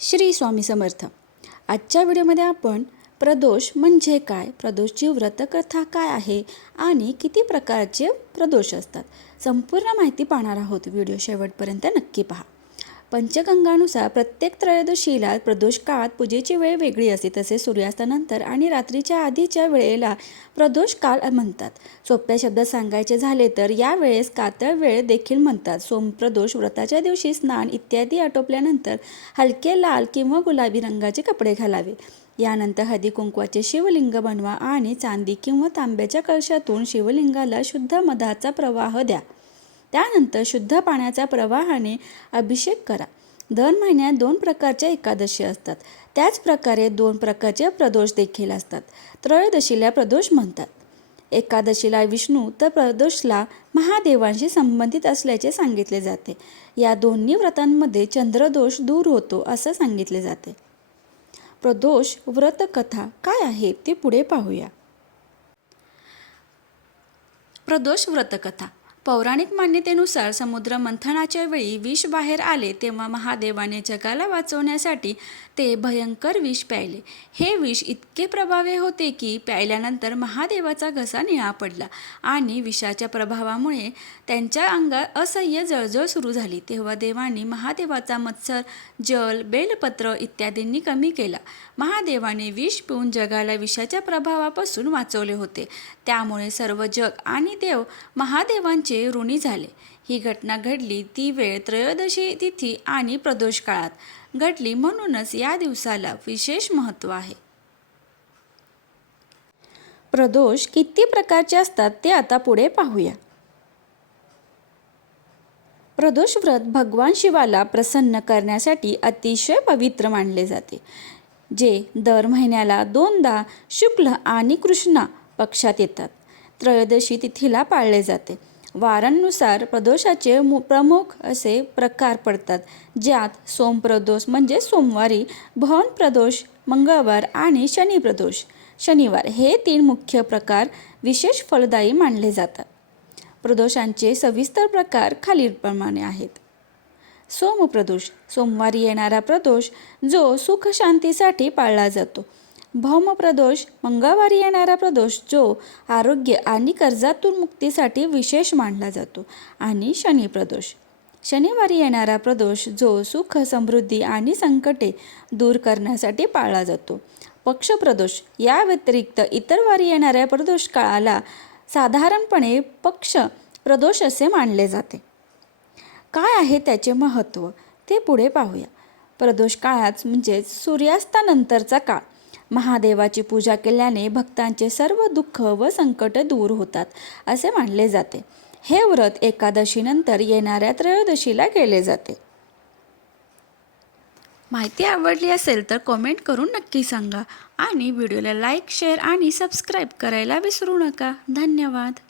श्री स्वामी समर्थ। आजच्या व्हिडिओमध्ये आपण प्रदोष म्हणजे काय, प्रदोषची व्रतकथा काय आहे आणि किती प्रकारचे प्रदोष असतात, संपूर्ण माहिती पाहणार आहोत। व्हिडिओ शेवटपर्यंत नक्की पहा। पंचगंगानुसार प्रत्येक त्रयोदशीला प्रदोष काळात पूजेची वेळ वेगळी असते। तसे सूर्यास्तानंतर आणि रात्रीच्या आधीच्या वेळेला प्रदोष काळ म्हणतात। सोप्या शब्दात सांगायचे झाले तर या वेळेस कातळ वेळ देखील म्हणतात। सोमप्रदोष व्रताच्या दिवशी स्नान इत्यादी आटोपल्यानंतर हलके लाल किंवा गुलाबी रंगाचे कपडे घालावे। यानंतर हळदी कुंकवाचे शिवलिंग बनवा आणि चांदी किंवा तांब्याच्या कलशातून शिवलिंगाला शुद्ध मधाचा प्रवाह द्या। त्यानंतर शुद्ध पाण्याच्या प्रवाहाने अभिषेक करा। दर महिन्यात 2 प्रकारच्या एकादशी असतात। त्याच प्रकारे 2 प्रकारचे प्रदोष देखील असतात। त्रयोदशीला प्रदोष म्हणतात। एकादशीला विष्णू तर प्रदोषला महादेवांशी संबंधित असल्याचे सांगितले जाते। या दोन्ही व्रतांमध्ये चंद्रदोष दूर होतो असं सांगितले जाते। प्रदोष व्रतकथा काय आहे ते पुढे पाहूया। प्रदोष व्रतकथा। पौराणिक मान्यतेनुसार समुद्र मंथनाच्या वेळी विष बाहेर आले तेव्हा महादेवाने जगाला वाचवण्यासाठी ते भयंकर विष प्यायले। हे विष इतके प्रभावी होते की प्यायल्यानंतर महादेवाचा घसा निळा पडला आणि विषाच्या प्रभावामुळे त्यांच्या अंगात असह्य जळजळ सुरू झाली। तेव्हा देवांनी महादेवाचा मत्सर, जल, बेलपत्र इत्यादींनी कमी केला। महादेवाने विष पिऊन जगाला विषाच्या प्रभावापासून वाचवले होते। त्यामुळे सर्व जग आणि देव महादेवांचे ऋणी झाले। ही घटना घडली ती वेळ त्रयोदशी तिथी आणि प्रदोष काळात घडली, म्हणूनच या दिवसाला विशेष महत्त्व आहे। प्रदोष किती प्रकारचे असतात ते आता पुढे पाहूया। प्रदोष व्रत भगवान शिवाला प्रसन्न करण्यासाठी अतिशय पवित्र मानले जाते, जे दर महिन्याला 2दा शुक्ल आणि कृष्ण पक्षात येतात। त्रयोदशी तिथीला पाळले जाते। वारांनुसार प्रदोषाचे प्रमुख असे प्रकार पडतात, ज्यात सोमप्रदोष म्हणजे सोमवारी, भवन प्रदोष मंगळवार आणि शनी प्रदोष शनिवार हे 3 मुख्य प्रकार विशेष फलदायी मानले जातात। प्रदोषांचे सविस्तर प्रकार खालीलप्रमाणे आहेत। सोमप्रदोष सोमवारी येणारा प्रदोष जो सुख शांतीसाठी पाळला जातो। भौमप्रदोष मंगळवारी येणारा प्रदोष जो आरोग्य आणि कर्जातून मुक्तीसाठी विशेष मानला जातो। आणि शनिप्रदोष शनिवारी येणारा प्रदोष जो सुख, समृद्धी आणि संकटे दूर करण्यासाठी पाळला जातो। पक्षप्रदोष या व्यतिरिक्त इतर वारी येणाऱ्या प्रदोष काळाला साधारणपणे पक्ष प्रदोष असे मानले जाते। काय आहे त्याचे महत्त्व ते पुढे पाहूया। प्रदोष काळात म्हणजेच सूर्यास्तानंतरचा काळ महादेवाची पूजा केल्याने भक्तांचे सर्व दुःख व संकट दूर होतात असे मानले जाते। हे व्रत एकादशीनंतर येणाऱ्या त्रयोदशीला केले जाते। माहिती आवडली असेल तर कमेंट करून नक्की सांगा आणि व्हिडिओला लाईक, शेअर आणि सबस्क्राईब करायला विसरू नका। धन्यवाद।